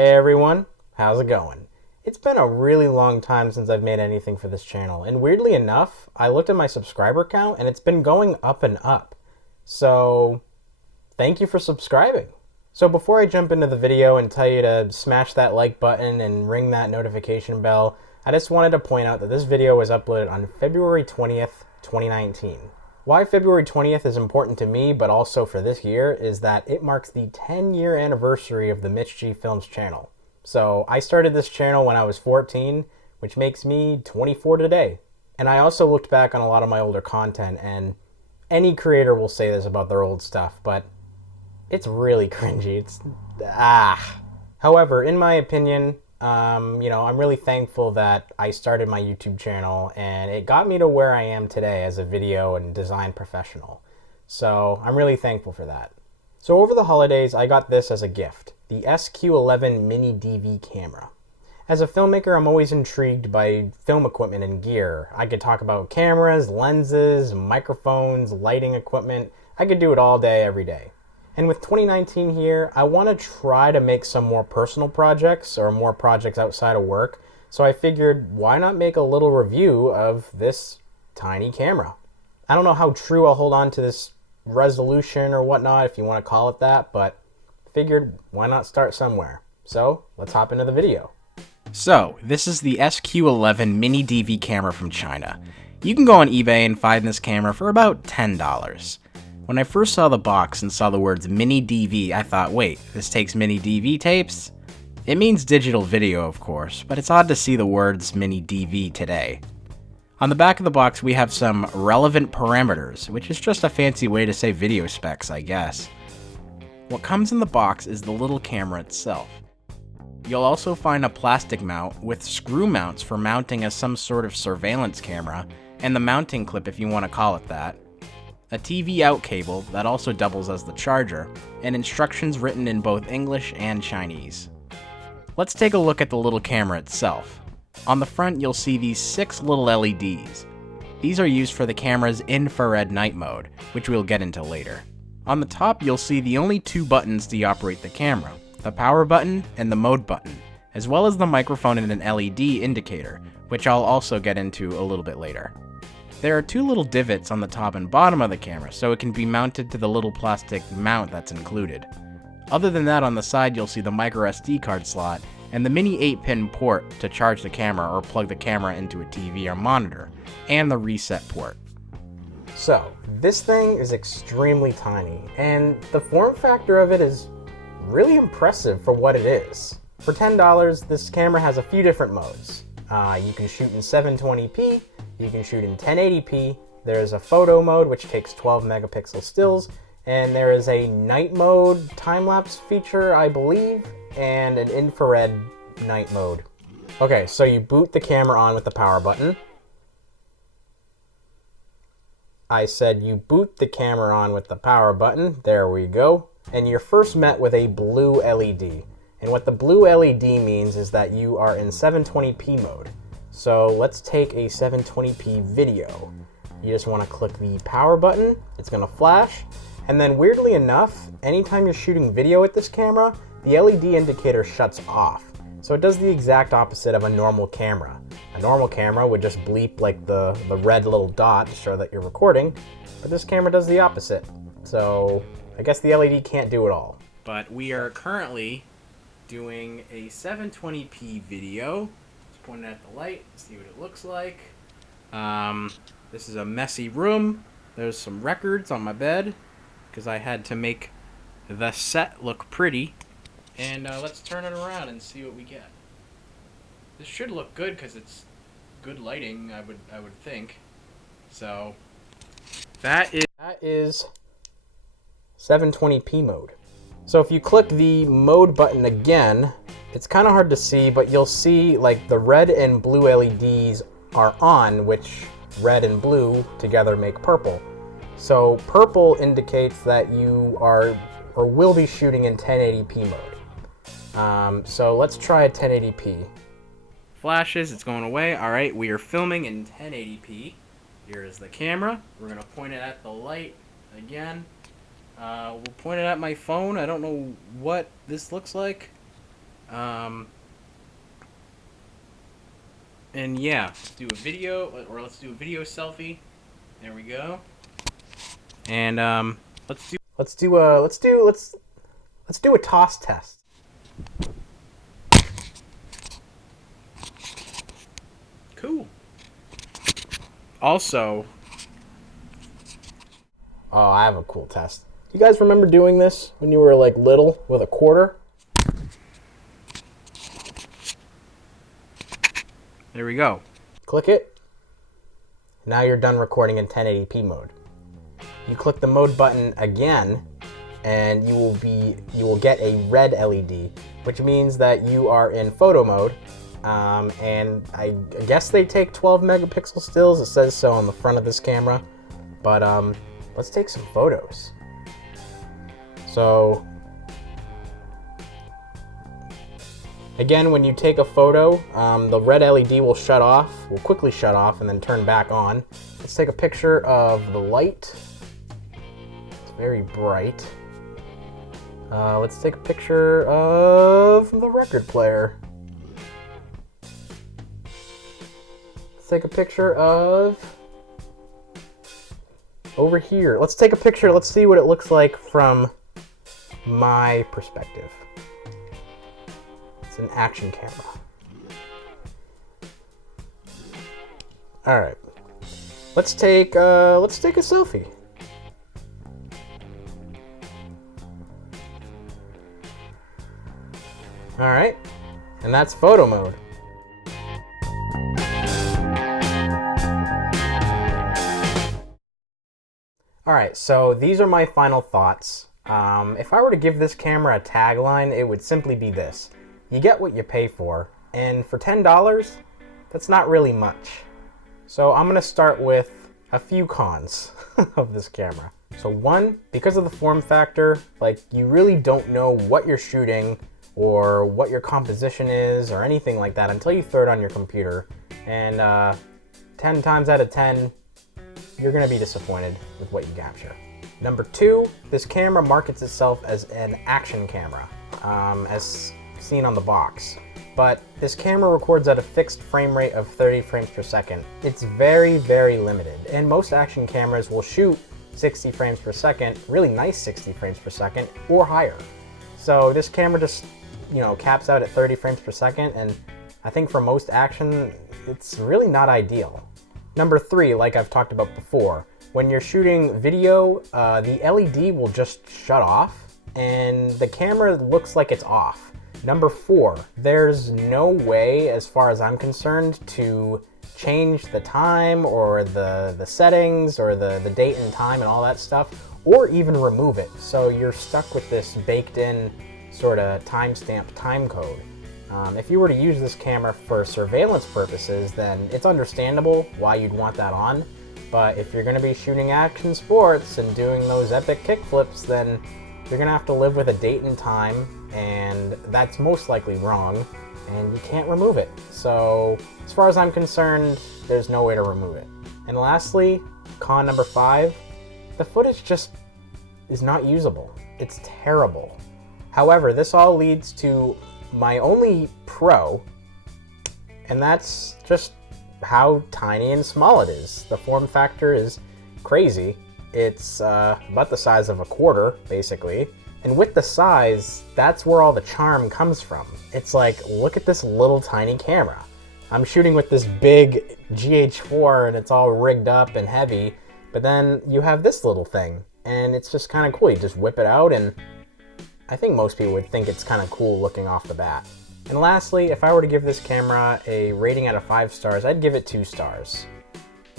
Hey everyone, how's it going? It's been a really long time since I've made anything for this channel, and weirdly enough, I looked at my subscriber count and it's been going up and up. So, thank you for subscribing. So before I jump into the video and tell you to smash that like button and ring that notification bell, I just wanted to point out that this video was uploaded on February 20th, 2019. Why February 20th is important to me, but also for this year, is that it marks the 10-year anniversary of the Mitch G Films channel. So I started this channel when I was 14, which makes me 24 today. And I also looked back on a lot of my older content, and any creator will say this about their old stuff, but it's really cringy. However, in my opinion, I'm really thankful that I started my YouTube channel and it got me to where I am today as a video and design professional. So I'm really thankful for that. So over the holidays, I got this as a gift, the SQ11 Mini DV Camera. As a filmmaker, I'm always intrigued by film equipment and gear. I could talk about cameras, lenses, microphones, lighting equipment. I could do it all day, every day. And with 2019 here, I want to try to make some more personal projects or more projects outside of work. So I figured, why not make a little review of this tiny camera? I don't know how true I'll hold on to this resolution or whatnot, if you want to call it that, but figured, why not start somewhere? So let's hop into the video. So, this is the SQ11 Mini DV Camera from China. You can go on eBay and find this camera for about $10. When I first saw the box and saw the words Mini DV, I thought, wait, this takes Mini DV tapes? It means digital video, of course, but it's odd to see the words Mini DV today. On the back of the box, we have some relevant parameters, which is just a fancy way to say video specs, I guess. What comes in the box is the little camera itself. You'll also find a plastic mount with screw mounts for mounting as some sort of surveillance camera, and the mounting clip if you want to call it that. A TV out cable that also doubles as the charger, and instructions written in both English and Chinese. Let's take a look at the little camera itself. On the front you'll see these 6 little LEDs. These are used for the camera's infrared night mode, which we'll get into later. On the top you'll see the only 2 buttons to operate the camera, the power button and the mode button, as well as the microphone and an LED indicator, which I'll also get into a little bit later. There are 2 little divots on the top and bottom of the camera, so it can be mounted to the little plastic mount that's included. Other than that, on the side you'll see the micro SD card slot and the mini 8-pin port to charge the camera or plug the camera into a TV or monitor, and the reset port. So, this thing is extremely tiny, and the form factor of it is really impressive for what it is. For $10, this camera has a few different modes. You can shoot in 720p, you can shoot in 1080p, there's a photo mode which takes 12 megapixel stills, and there is a night mode time-lapse feature, I believe, and an infrared night mode. Okay, so you boot the camera on with the power button. I said you boot the camera on with the power button, there we go, and you're first met with a blue LED. And what the blue LED means is that you are in 720p mode. So let's take a 720p video. You just want to click the power button, it's going to flash, and then weirdly enough, anytime you're shooting video with this camera, the LED indicator shuts off. So it does the exact opposite of a normal camera. A normal camera would just bleep like the red little dot to show that you're recording, but this camera does the opposite. So I guess the LED can't do it all. But we are currently doing a 720p video. Just point it at the light, see what it looks like. This is a messy room. There's some records on my bed because I had to make the set look pretty. And let's turn it around and see what we get. This should look good because it's good lighting, I would think. So that is 720p mode. So if you click the mode button again, it's kind of hard to see, but you'll see like the red and blue LEDs are on, which red and blue together make purple. So purple indicates that you are or will be shooting in 1080p mode. So let's try a 1080p. Flashes, it's going away. All right, we are filming in 1080p. Here is the camera. We're gonna point it at the light again. We'll point it at my phone. I don't know what this looks like. And yeah, let's do a video, or let's do a video selfie. There we go. And let's do a toss test. Cool. Also, oh, I have a cool test. Do you guys remember doing this when you were like little with a quarter? there we go. Click it. Now you're done recording in 1080p mode. You click the mode button again, and you will get a red LED, which means that you are in photo mode. And I guess they take 12 megapixel stills. It says so on the front of this camera. But let's take some photos. So again, when you take a photo, the red LED will quickly shut off and then turn back on. Let's take a picture of the light. It's very bright. Let's take a picture of the record player. Let's take a picture of over here. Let's take a picture. Let's see what it looks like from my perspective. It's an action camera. All right. Let's take a selfie. All right. And that's photo mode. All right, so these are my final thoughts. If I were to give this camera a tagline, it would simply be this: you get what you pay for, and for $10, that's not really much. So I'm gonna start with a few cons of this camera. So one, because of the form factor, like you really don't know what you're shooting or what your composition is or anything like that until you throw it on your computer. And 10 times out of 10, you're gonna be disappointed with what you capture. Number two, this camera markets itself as an action camera, as seen on the box. But this camera records at a fixed frame rate of 30 frames per second. It's very, very limited. And most action cameras will shoot 60 frames per second, really nice 60 frames per second, or higher. So this camera just, caps out at 30 frames per second, and I think for most action, it's really not ideal. Number three, like I've talked about before, when you're shooting video, the LED will just shut off and the camera looks like it's off. Number four, there's no way, as far as I'm concerned, to change the time or the settings or the date and time and all that stuff, or even remove it. So you're stuck with this baked in sort of timestamp time code. If you were to use this camera for surveillance purposes, then it's understandable why you'd want that on. But if you're going to be shooting action sports and doing those epic kickflips, then you're going to have to live with a date and time, and that's most likely wrong, and you can't remove it. So as far as I'm concerned, there's no way to remove it. And lastly, con number five, the footage just is not usable. It's terrible. However, this all leads to my only pro, and that's just how tiny and small it is. The form factor is crazy. It's about the size of a quarter, basically. And with the size, that's where all the charm comes from. It's like, look at this little tiny camera. I'm shooting with this big GH4 and it's all rigged up and heavy, but then you have this little thing and it's just kind of cool. You just whip it out, and I think most people would think it's kind of cool looking off the bat. And lastly, if I were to give this camera a rating out of 5 stars, I'd give it 2 stars.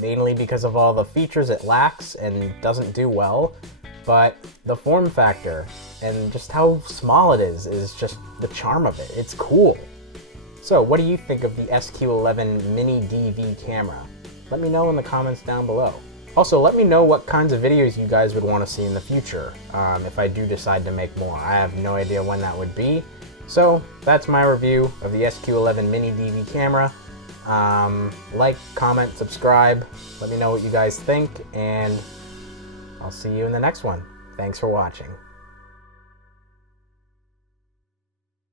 Mainly because of all the features it lacks and doesn't do well, but the form factor and just how small it is just the charm of it. It's cool. So what do you think of the SQ11 Mini DV camera? Let me know in the comments down below. Also, let me know what kinds of videos you guys would want to see in the future, if I do decide to make more. I have no idea when that would be. So that's my review of the SQ11 Mini DV camera. Like, comment, subscribe. Let me know what you guys think, and I'll see you in the next one. Thanks for watching.